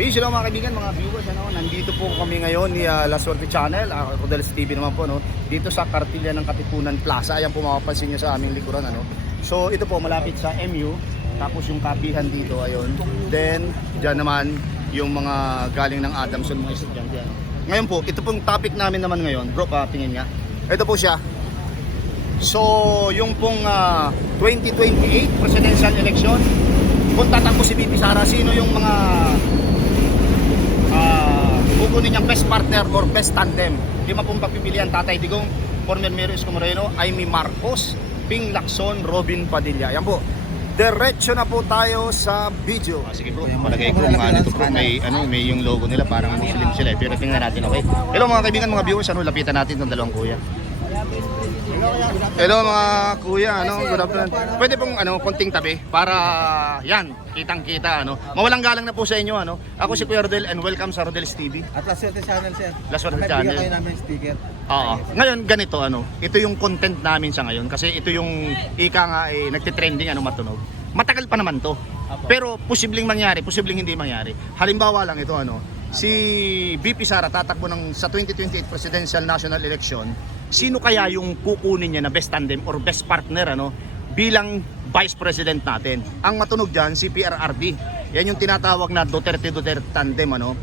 Peace hello mga kaibigan, mga viewers, ano, nandito po kami ngayon ni uh, La Suerte Channel, uh, Rodelis TV naman po, no, dito sa Kartilya ng Katipunan Plaza, ayan po mapapansin nyo sa aming likuran, ano. So ito po malapit sa MU, tapos yung kapihan dito, ayun. Then, dyan naman yung mga galing ng Adamson, mga estudyante, ano. Ngayon po, ito pong topic namin naman ngayon, bro, pa tingin nga. Ito po siya. So, yung pong ah, 2028 presidential election, kung tatakbo si BP Sara, sino yung mga ah kukunin niyang best partner or best tandem. Lima pong pagpipilian, Tatay Digong, former Mayor Isko Moreno, Amy Marcos, Ping Lacson, Robin Padilla. Yan po. Diretso na po tayo sa video. Ah, sige bro, palagay ko nga nito bro, may, ano, may yung logo nila parang Muslim sila. eh. Pero tingnan natin, okay? Hello mga kaibigan, mga viewers, ano, lapitan natin itong dalawang kuya. Hello mga kuya, ano, good afternoon. Pwede pong ano, konting tabi para yan, kitang-kita ano. Mawalang galang na po sa inyo ano. Ako si Kuya Rodel and welcome sa Rodel's TV. At La Suerte Channel, sir. La Suerte Channel. kayo namin sticker. Oo. Ngayon ganito ano, ito yung content namin sa ngayon kasi ito yung ika nga eh, nagte-trending ano matunog. Matagal pa naman to. Pero posibleng mangyari, posibleng hindi mangyari. Halimbawa lang ito ano, si BP Sara tatakbo ng sa 2028 presidential national election. Sino kaya yung kukunin niya na best tandem or best partner ano bilang vice president natin? Ang matunog diyan si PRRD. Yan yung tinatawag na Duterte Duterte tandem ano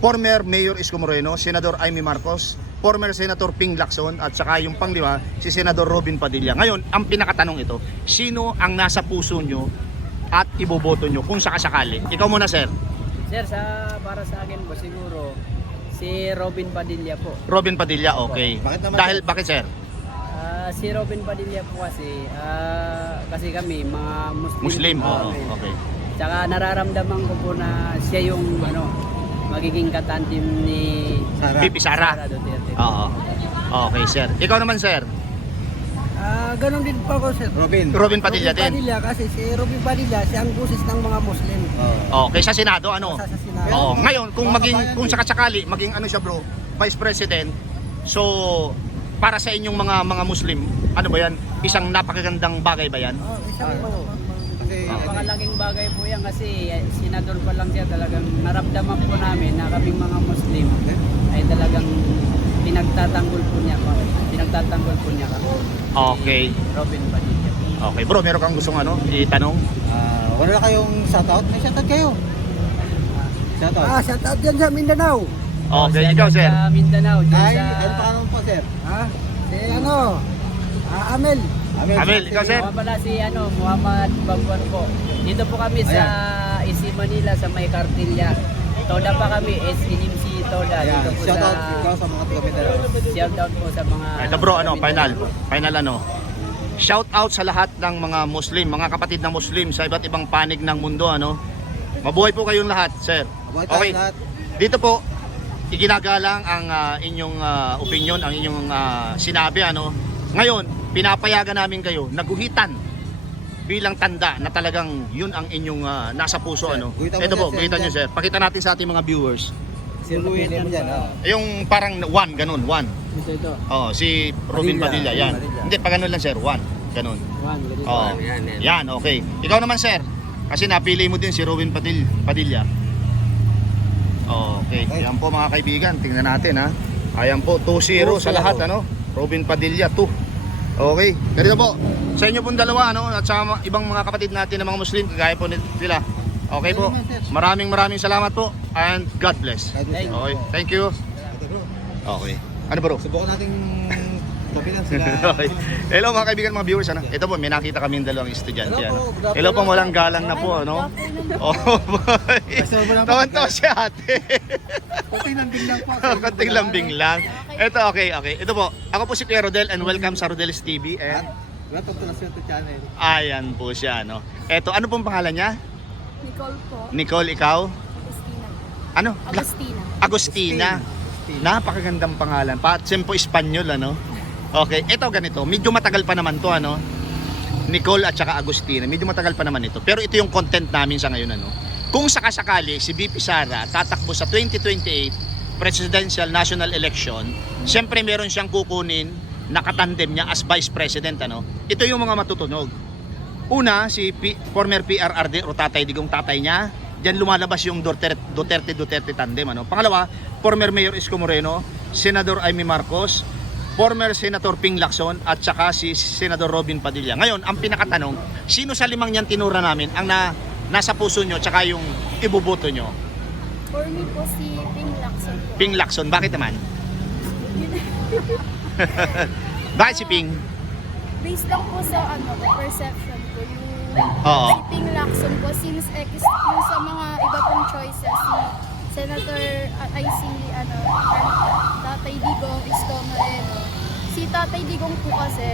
former Mayor Isko Moreno, Senador Amy Marcos, former Senator Ping Lacson at saka yung panglima si Senador Robin Padilla. Ngayon, ang pinakatanong ito, sino ang nasa puso nyo at iboboto nyo kung sakasakali? Ikaw muna sir. Sir, sa para sa akin po siguro si Robin Padilla po. Robin Padilla, okay. Bakit naman, Dahil, bakit sir? Ah, si Robin Padilla po kasi ah, kasi kami mga Muslim. Muslim, po oo, kami. okay. Tsaka nararamdaman ko po na siya yung ano magiging katantim ni Sara. Pipi Sara. Duterte. Oo. Okay sir. Ikaw naman sir. Ah, ganun din po ako, sir. Robin. Robin Padilla Robin din. Padilla kasi si Robin Padilla, siya ang busis ng mga Muslim. Oh. Okay, sa Senado ano? Sa sa Senado. Oo, ngayon kung Mga maging kung sakasakali maging ano siya bro, Vice President. So para sa inyong mga mga Muslim, ano ba 'yan? Isang napakagandang bagay ba 'yan? Oh, isang Ah. ano, Kasi, Napakalaking bagay po yan kasi eh, senador pa lang siya talagang naramdaman po namin na kaming mga Muslim ay talagang pinagtatanggol po niya ko. Pinagtatanggol po niya kami. Okay. Robin Padilla. Okay, bro, meron kang gustong ano, itanong? ah, wala kayong shoutout? May shoutout kayo. Shoutout. ah, shout out dyan sa Mindanao. Okay, Siya ikaw doon sir. Sa Mindanao, dyan Ay, sa... ano pa po, sir? Ha? Si ano, ah, Amel. Amel, Amel, ikaw, sir? Mga pala si ano, Muhammad Bangwan po. Dito po kami sa IC Manila sa may Cartilla. Toda pa kami, SNMC Dito po shoutout sa... sa mga taga Mindanao. Shout out po sa mga... Ito bro, ano, final. Final ano. Shout out sa lahat ng mga Muslim, mga kapatid ng Muslim sa iba't ibang panig ng mundo, ano. Mabuhay po kayong lahat, sir. Mabuhay Okay. lahat. Dito po, iginagalang ang ah, inyong ah, opinion, ang inyong ah, sinabi ano. Ngayon, pinapayagan namin kayo naguhitan bilang tanda na talagang yun ang inyong ah, nasa puso Sir, ano. Ito po, guhitan dyan. sir. Pakita natin sa ating mga viewers. Pili mo dyan? Oh. Yung parang one, ganun, one. Ito, ito. Oh, si Robin Padilla, Padilla, yan. Padilla. Hindi, pa ganun lang sir, one. Ganun. Ganito. Oh. Yan, okay. Ikaw naman sir. Kasi napili mo din si Robin Padil Padilla. Okay. Okay. Yan po mga kaibigan, tingnan natin ha. Ayan po, 2-0 sa 2-0. lahat ano. Robin Padilla 2. Okay. Ganito po. Sa inyo pong dalawa ano at sa ibang mga kapatid natin na mga Muslim kagaya po nila. Okay po. Maraming maraming salamat po and God bless. Okay. Thank you. Okay. Ano bro? Subukan nating kapilan sila. okay. Hello mga kaibigan, mga viewers. Ano? Ito po, may nakita kami dalawang estudyante. Hello po, Ano? Hello po, walang galang na po. Ano? Oh, boy. Lang. Tawan-tawa si ate. Kunting lambing lang po. Konting lambing lang. Ito, okay, okay. Ito po, ako po si Kuya Rodel and welcome sa Rodel's TV. And Welcome to Suerte Channel. ayan po siya. No? Ito, ano pong pangalan niya? Nicole po. Nicole, ikaw? Agustina. Ano? Agustina. Agustina. Napakagandang pangalan. Pa, po Espanyol, ano? Okay, ito ganito. Medyo matagal pa naman to, ano? Nicole at saka Agustina. Medyo matagal pa naman ito. Pero ito yung content namin sa ngayon, ano? Kung sakasakali si BP Sara tatakbo sa 2028 presidential national election, siyempre meron siyang kukunin na katandem niya as vice president, ano? Ito yung mga matutunog. Una, si P- former PRRD o tatay digong tatay niya, diyan lumalabas yung Duterte Duterte Duterte tandem ano. Pangalawa, former Mayor Isko Moreno, Senador Amy Marcos, former Senator Ping Lacson at saka si Senador Robin Padilla. Ngayon, ang pinakatanong, sino sa limang niyan tinura namin ang na, nasa puso nyo tsaka yung ibuboto nyo? For me po si Ping Lacson po. Ping Lacson, bakit naman? bakit si Ping? Based lang po sa ano, perception Oo. si Ping Lacson po, since ex, yung sa mga iba pong choices, si Senator, uh, ay si ano, Tatay Digong, Isko Moreno. Si Tatay Digong po kasi,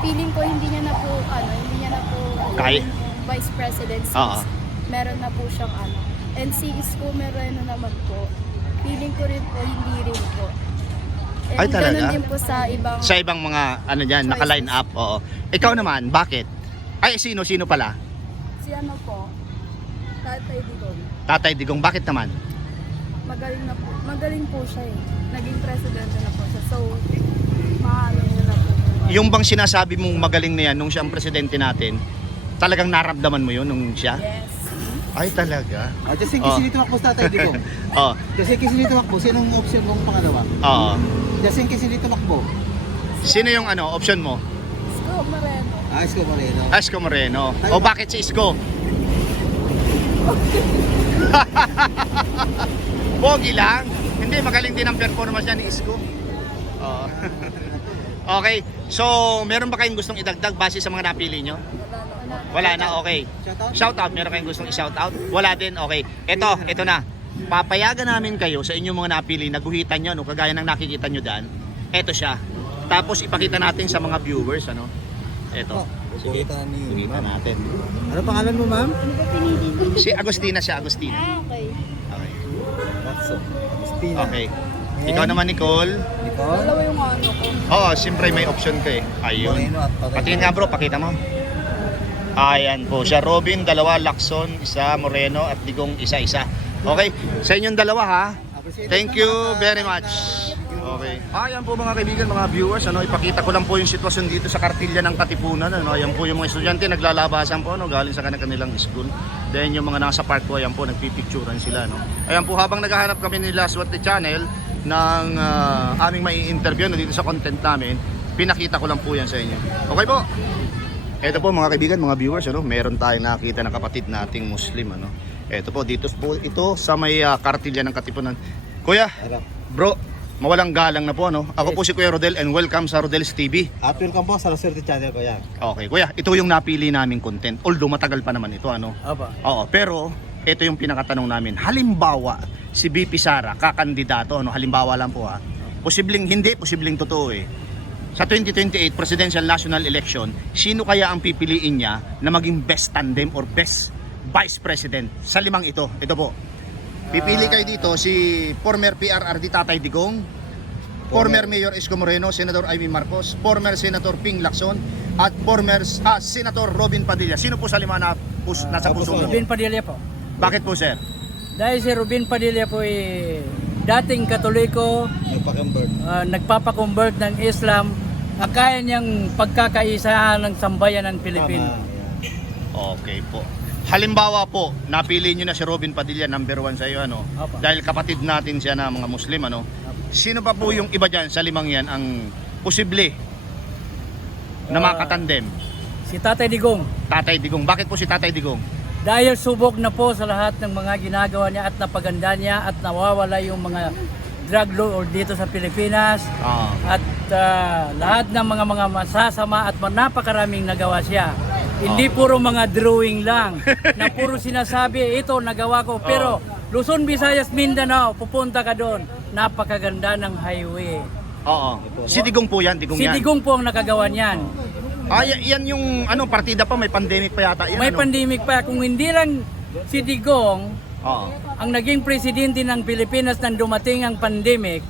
feeling ko hindi niya na po, ano, hindi niya na po Kaya. vice president since Oo. meron na po siyang ano. And si Isko Moreno naman po, feeling ko rin po, hindi rin po. And Ay, talaga? ganun din po sa ibang Sa ibang mga ano diyan, naka-line up. Oo. Ikaw naman, bakit? Ay, sino sino pala? Si ano po, Tatay Digong. Tatay Digong, bakit naman? Magaling na po. Magaling po siya eh. Naging presidente na po siya. So, maano niya na po. Yung bang sinasabi mong magaling na yan nung siya ang presidente natin, talagang naramdaman mo yun nung siya? Yes. Ay, talaga? Ah, just in Oh. case hindi tumakbo sa tatay Digong. Oo. Just in case hindi tumakbo, sinong option mong pangalawa? Oo. Just in case hindi tumakbo. Sino yung ano, option mo? Isko Moreno. Ah, Isko Moreno. Isko Moreno. O bakit si Isko? Pogi lang. Hindi, magaling din ang performance niya ni Isko. Oo. okay. So, meron ba kayong gustong idagdag base sa mga napili nyo? Wala na, okay. Shout out, meron kayong gustong i-shout out? Wala din, okay. Ito, ito na. Papayagan namin kayo sa inyong mga napili, naguhitan nyo, no, kagaya ng nakikita nyo dyan. Ito siya. Tapos ipakita natin sa mga viewers, ano. Sige, Guhitan ni guhitan ma'am. natin. Ano pangalan mo, ma'am? Ano ba pinili niyo? Si Agustina siya, Agustina. Ah, okay. Okay. Spina. Okay. Ikaw naman, Nicole. Nicole. Dalawa yung ano ko. Oo, siyempre may option ka eh. Ayun. Moreno at Patingin nga bro, pakita mo. Ayan po, siya Robin, dalawa, Lacson, isa, Moreno, at Digong, isa-isa. Okay, sa inyong dalawa ha. Thank you very much. Okay. Ayan po mga kaibigan, mga viewers, ano, ipakita ko lang po yung sitwasyon dito sa kartilya ng Katipunan. Ano, ayan po yung mga estudyante naglalabasan po, ano, galing sa kanilang school. Then yung mga nasa park po, ayan po, nagpipicturan sila. No. Ayan po, habang naghahanap kami ni Last What the Channel ng ah, aming may interview no, dito sa content namin, pinakita ko lang po yan sa inyo. Okay po? Ito po mga kaibigan, mga viewers, ano, meron tayong nakita na kapatid nating Muslim, ano. Ito po, dito po ito sa may ah, kartilya ng Katipunan. Kuya, Harap. bro, mawalang galang na po, ano. Ako po si Kuya Rodel and welcome sa Rodel's TV. At welcome po sa Laserte Channel ko yan. Okay, kuya, ito yung napili naming content. Although matagal pa naman ito, ano. Aba. Oo, pero ito yung pinakatanong namin. Halimbawa, si BP Sara, kakandidato, ano, halimbawa lang po ha. Posibleng hindi, posibleng totoo eh. Sa 2028 presidential national election, sino kaya ang pipiliin niya na maging best tandem or best vice president sa limang ito? Ito po. Pipili kayo dito si former PRRD Tatay Digong, former Mayor Isko Moreno, Senator Amy Marcos, former Senator Ping Lacson, at former ah, Senator Robin Padilla. Sino po sa lima na pus, nasa puso mo? Rubin Padilla po. Bakit po, sir? Dahil si Rubin Padilla po ay dating katoliko, Nagpa-convert. ah, nagpapakonvert ng Islam, ang kaya niyang pagkakaisahan ng sambayan ng Pilipino. Okay po. Halimbawa po, napili nyo na si Robin Padilla, number one sa iyo, ano? Opo. Dahil kapatid natin siya na mga Muslim, ano? Sino pa po yung iba dyan sa limang yan ang posible na Ah. makatandem? Si Tatay Digong, Tatay Digong. Bakit po si Tatay Digong? dahil subok na po sa lahat ng mga ginagawa niya at napaganda niya at nawawala yung mga drug lord dito sa Pilipinas Ah. at ah, lahat ng mga mga masasama at napakaraming nagawa siya. Hindi puro mga drawing lang na puro sinasabi ito nagawa ko pero Luzon, Visayas, Mindanao, pupunta ka doon. Napakaganda ng highway. Oo. Si Digong po yan, Digong Si yan. Digong po ang nakagawa niyan. Ah, y- yan yung ano, partida pa, may pandemic pa yata. Yan, May ano? pandemic pa. Kung hindi lang si Digong Oo. ang naging presidente ng Pilipinas nang dumating ang pandemic,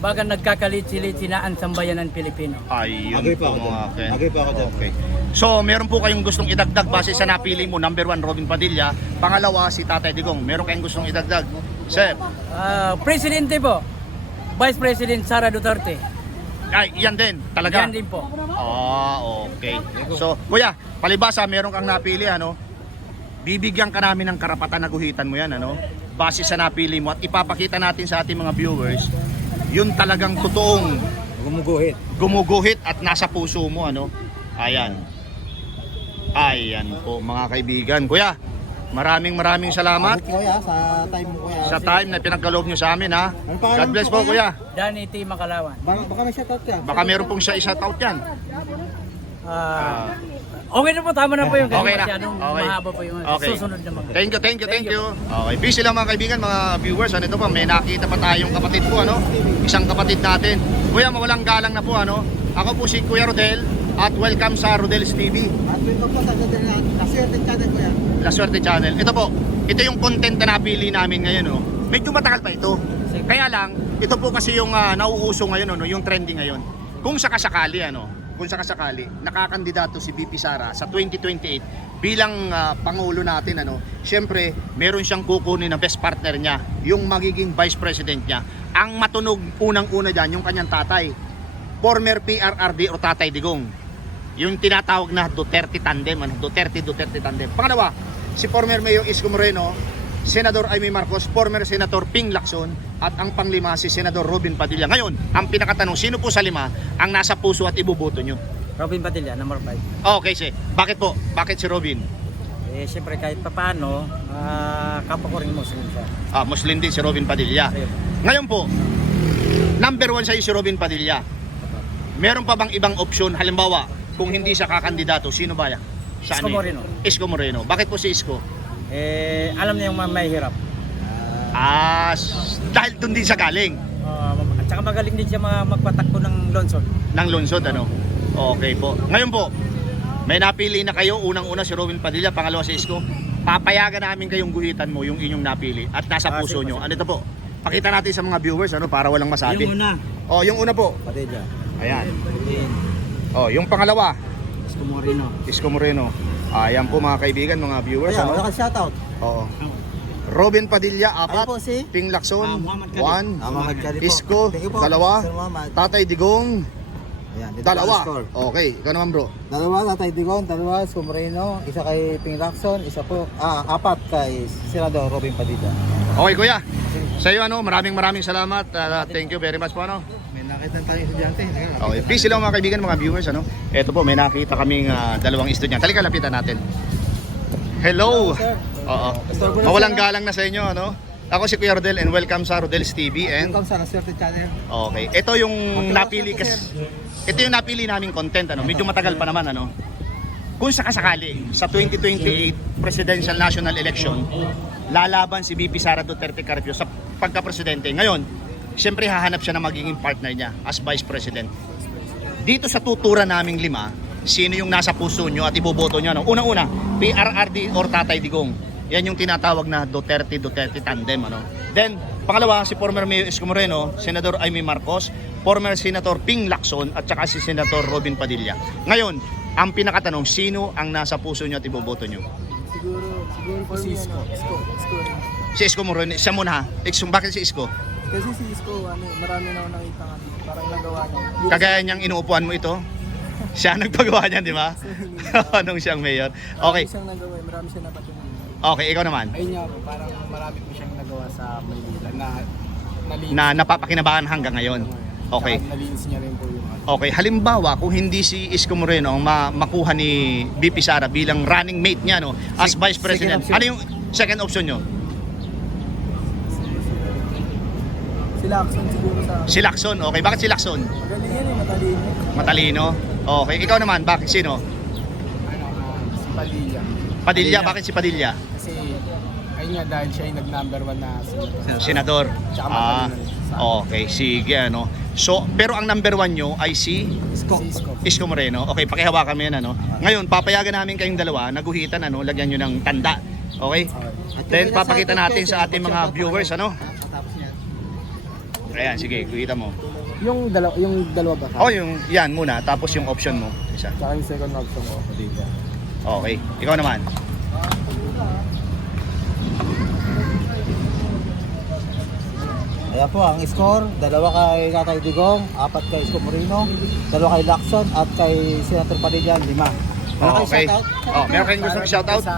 baka nagkakalit-silit sina ang sambayan ng Pilipino. Ayun Agree pa ako po dyan. mga ken. Agree pa ako dyan. Okay. So, meron po kayong gustong idagdag base sa napili mo. Number one, Robin Padilla. Pangalawa, si Tatay Digong. Meron kayong gustong idagdag? Sir, Ah, presidente po, Vice President Sara Duterte. ay, yan din. Talaga? Yan din po. Ah, okay. So, kuya, palibasa, meron kang napili, ano? bibigyan ka namin ng karapatan na guhitan mo yan, ano? Base sa napili mo at ipapakita natin sa ating mga viewers, yun talagang totoong Gumuguhit. gumuguhit at nasa puso mo, ano? Ayan. Ayan po, mga kaibigan. Kuya, maraming maraming salamat Kuya, sa time mo kuya. sa time na pinagkaloob nyo sa amin, ha? Ano pangalan God bless mo, po, kuya. Danny T. Makalawan. Baka, baka may shoutout ka. Baka meron pong siya i-shoutout yan. Ah, okay na po, tama na po yung Okay na. masyadong Okay. mahaba po yung Okay. susunod na mga. Thank you, thank you, thank you. Okay, busy lang mga kaibigan, mga viewers. Ano ito pa, may nakita pa tayong kapatid ko, ano? Isang kapatid natin. Kuya, mawalang galang na po, ano? Ako po si Kuya Rodel at welcome sa Rodel's TV, At welcome po sa channel na Naserte channel kuya. La Suerte Channel. Ito po, ito yung content na napili namin ngayon, no? Medyo matagal pa ito. Kaya lang, ito po kasi yung ah, nauuso ngayon, no? yung trending ngayon. Kung sakasakali, ano, kung sakasakali, nakakandidato si BP Sara sa 2028 bilang ah, Pangulo natin, ano, syempre, meron siyang kukunin na best partner niya, yung magiging Vice President niya. Ang matunog unang-una dyan, yung kanyang tatay, former PRRD o Tatay Digong. Yung tinatawag na Duterte tandem, ano? Duterte Duterte tandem. Pangalawa, si former Mayor Isko Moreno, Senador Amy Marcos, former Senator Ping Lacson, at ang panglima si Senador Robin Padilla. Ngayon, ang pinakatanong, sino po sa lima ang nasa puso at ibuboto nyo? Robin Padilla, number 5. Okay, si. Bakit po? Bakit si Robin? Eh, siyempre kahit papaano, uh, kapwa ko rin Muslim siya. Ah, Muslim din si Robin Padilla. Ngayon po, number one sa'yo si Robin Padilla. Meron pa bang ibang opsyon? Halimbawa, kung hindi siya kakandidato, sino ba yan? Isko ano? Moreno. Isko Moreno. Bakit po si Isko? Eh, alam niya yung may hirap. Ah, s- dahil doon din siya galing Uh, at saka magaling din siya magpatakbo ng lonsod. ng lungsod ano. Okay po. Ngayon po, may napili na kayo. Unang-una si Robin Padilla, pangalawa si Isko. Papayagan namin kayong guhitan mo yung inyong napili at nasa Ah, puso sige, nyo. sige. Ano ito po? Pakita natin sa mga viewers ano para walang masabi. Yung una, Oh, yung una po. Padilla. Ayan. din, Oh, yung pangalawa, Isko Moreno. Isko Moreno. Ayan po mga kaibigan, mga viewers. Kuya, Ano? wala ka shoutout. Oo. Robin Padilla, Ayun apat. po si Ping Lacson, Ah, Muhammad Khalid. one. Ah, Muhammad Khalid po. Isko, Thank you po, dalawa. Sir Muhammad. Tatay Digong, Ayan, dito dalawa. ang score. Okay, ikaw naman bro. Dalawa Tatay Digong, dalawa Sumreno, isa kay Ping Lacson, isa po, ah, apat kay Senador Robin Padilla. Okay kuya, sa iyo ano, maraming maraming salamat. Uh, thank you very much po ano. Nakita tayong estudyante. Okay, please sila mga kaibigan, mga viewers ano. Ito po, may nakita kaming ah, dalawang estudyante. Halika, lapitan natin. Hello. Oo. Mawalang galang na sa inyo ano. Ako si Kuya Rodel and welcome sa Rodel's TV and Welcome sa Naswerte Channel. Okay, ito yung napili kasi ito yung napili naming content ano, medyo matagal pa naman ano. Kung sakasakali sa 2028 presidential national election, lalaban si BP Sara Duterte Carpio sa pagka-presidente. Ngayon, siyempre hahanap siya ng magiging partner niya as vice president. Dito sa tutura naming lima, sino yung nasa puso nyo at iboboto nyo? Ano? Unang-una, PRRD or Tatay Digong. Yan yung tinatawag na Duterte-Duterte tandem. Ano? Then, pangalawa, si former Mayor Isko Moreno, Senador Amy Marcos, former Senator Ping Lacson, at saka si Senator Robin Padilla. Ngayon, ang pinakatanong, sino ang nasa puso nyo at iboboto nyo? Siguro, siguro po si Isko. Isko, Isko. Si Isko Moreno, siya muna ha. Isko, bakit si Isko? Kasi si Isko, ano, marami na ako nakita nga, parang nagawa niya. Kagaya niyang inuupuan mo ito, siya ang nagpagawa niyan, di ba? Nung siyang mayor. Okay, Marami siyang nagawa, marami siyang napatunan. okay, ikaw naman. Ayun nga parang marami po siyang nagawa sa Maynila na nalinis. Na napapakinabangan hanggang ngayon. Okay. Tsaka nalinis niya rin po yung ano. Okay, halimbawa kung hindi si Isko Moreno ang ma- makuha ni BP Sara bilang running mate niya no as vice president. Ano yung second option nyo? Si Lacson siguro sa Si Lacson. Okay, bakit si Lacson? Magaling yan eh, matalino. Matalino. Okay, ikaw naman, bakit sino? Ano, ah, si Padilla. Padilla, bakit si Padilla? Kasi, ayun nga, dahil siya yung nag-number one na senator. Senador. Tsaka Ah, sa okay, sige ano. So, pero ang number one nyo ay si Isko. Si Isko. Isko Moreno. Okay, pakihawakan mo yan ano. Ngayon, papayagan namin kayong dalawa, naguhitan ano, lagyan nyo ng tanda. Okay? Then papakita natin sa ating mga viewers ano. Ayan, sige, guhita mo. Yung dalawa, yung dalawa ba? Oh, yung yan muna, tapos yung option mo. Isa. Tsaka yung second option ko, Padilla. Okay. Ikaw naman. Ayan po ang score, dalawa kay Tatay Digong, apat kay Isko Moreno, dalawa kay Lacson at kay Senator Padilla, lima. Kayo Okay. shoutout? Oh, meron kayong gusto shoutout? Sa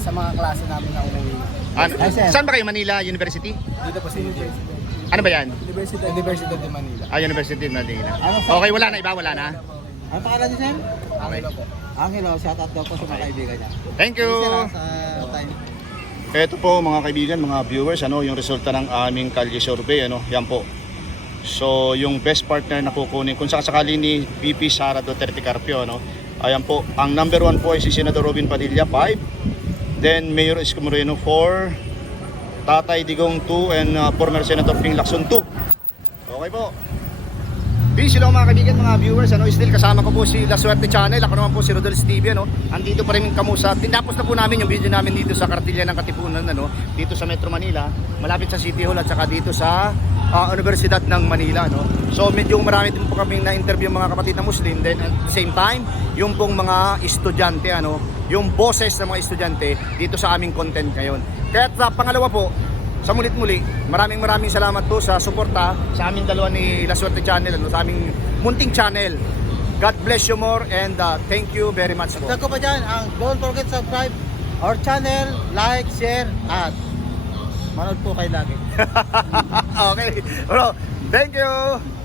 sa mga klase namin na umuwi. Ano, sir. saan ba kayo? Manila University? Dito po sa University. Ano ba yan? University, University de Manila. Ah, University of Manila. Ano, sir? Okay, wala na iba, wala na. Ano pangalan niyo, sir? Angelo po. Angelo, shoutout daw po sa mga kaibigan niya. Thank you. Sir, ah, sa time. Ito po mga kaibigan, mga viewers, ano, yung resulta ng aming kalye survey, ano, yan po. So, yung best partner na kukunin, kung sakasakali ni VP Sara Duterte Carpio, no, ayan po, ang number one po ay si Senator Robin Padilla, 5. Then, Mayor Isko Moreno, 4. Tatay Digong, 2. And uh, former Senator Ping Lacson, 2. Okay po. Peace hello mga kaibigan, mga viewers. Ano, still kasama ko po si La Suerte Channel. Ako naman po si Rodel Stevie. Ano. Andito pa rin kamo sa... Tinapos na po namin yung video namin dito sa Kartilya ng Katipunan. Ano, dito sa Metro Manila. Malapit sa City Hall at saka dito sa ah, Universidad ng Manila. No. So medyo marami din po kaming na-interview mga kapatid na Muslim. Then at the same time, yung pong mga estudyante. Ano, yung boses ng mga estudyante dito sa aming content ngayon. Kaya sa pangalawa po, sa mulit muli, maraming maraming salamat po sa suporta sa aming dalawa ni La Suerte Channel, ano, sa aming munting channel. God bless you more and uh, thank you very much po. Dagdag ko pa dyan, ang don't forget subscribe our channel, like, share, at manood po kayo lagi. okay. Bro, thank you.